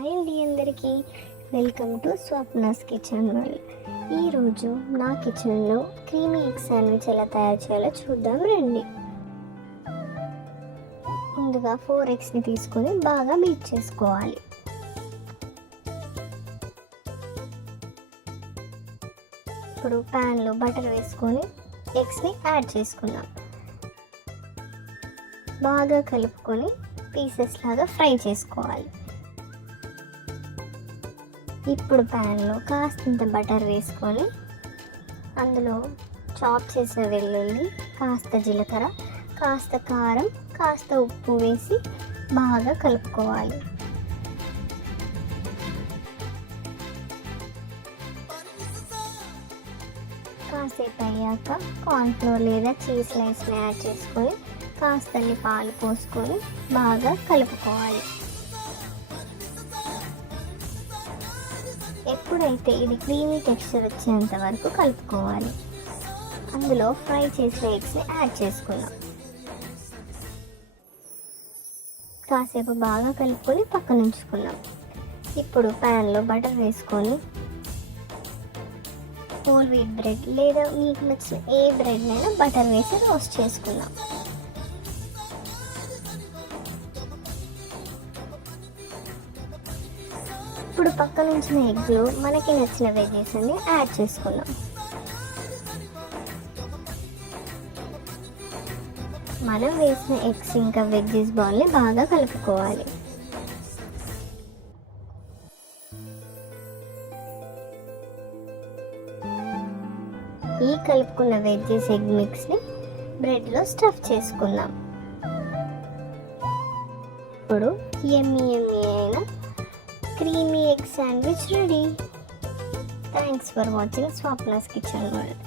Hi అండి అందరికీ, welcome to Swapna's kitchen world. ఈరోజు నా కిచెన్లో క్రీమీ ఎగ్ శాండ్విచ్ ఎలా తయారు చేయాలో చూద్దాం రండి. ముందుగా 4 ఎగ్స్ని తీసుకొని బాగా బీట్ చేసుకోవాలి. ఇప్పుడు ప్యాన్లో బటర్ వేసుకొని ఎగ్స్ని యాడ్ చేసుకుందాం. బాగా కలుపుకొని పీసెస్ లాగా ఫ్రై చేసుకోవాలి. ఇప్పుడు ప్యాన్లో కాస్తంత బటర్ వేసుకొని అందులో చాప్ చేసిన వెల్లుల్లి, కాస్త జీలకర్ర, కాస్త కారం, కాస్త ఉప్పు వేసి బాగా కలుపుకోవాలి. కాసేపు అయ్యాక కార్న్ఫ్లోర్ లేదా చీజ్ స్లైస్ని యాడ్ చేసుకొని కాస్తని పాలు పోసుకొని బాగా కలుపుకోవాలి. ఎప్పుడైతే ఇది క్రీమీ టెక్స్చర్ వచ్చేంత వరకు కలుపుకోవాలి. అందులో ఫ్రై చేసిన ఎగ్స్ని యాడ్ చేసుకుందాం. కాసేపు బాగా కలుపుకొని పక్కన ఉంచుకుందాం. ఇప్పుడు ప్యాన్లో బటర్ వేసుకొని హోల్ వీట్ బ్రెడ్ లేదా మీకు నచ్చిన ఏ బ్రెడ్నైనా బటర్ వేసి రోస్ట్ చేసుకుందాం. ఇప్పుడు పక్కన ఉంచిన ఎగ్లో మనకి నచ్చిన వెజెస్ అన్ని యాడ్ చేసుకుందాం. మనం వేసిన ఎగ్స్ ఇంకా వెజ్జెస్ బాల్ని బాగా కలుపుకోవాలి. ఈ కలుపుకున్న వెజ్జెస్ ఎగ్ మిక్స్ని బ్రెడ్లో స్టఫ్ చేసుకుందాం. ఇప్పుడు యమ్మీ అయిన creamy egg sandwich ready. Thanks for watching Swapna's Kitchen World.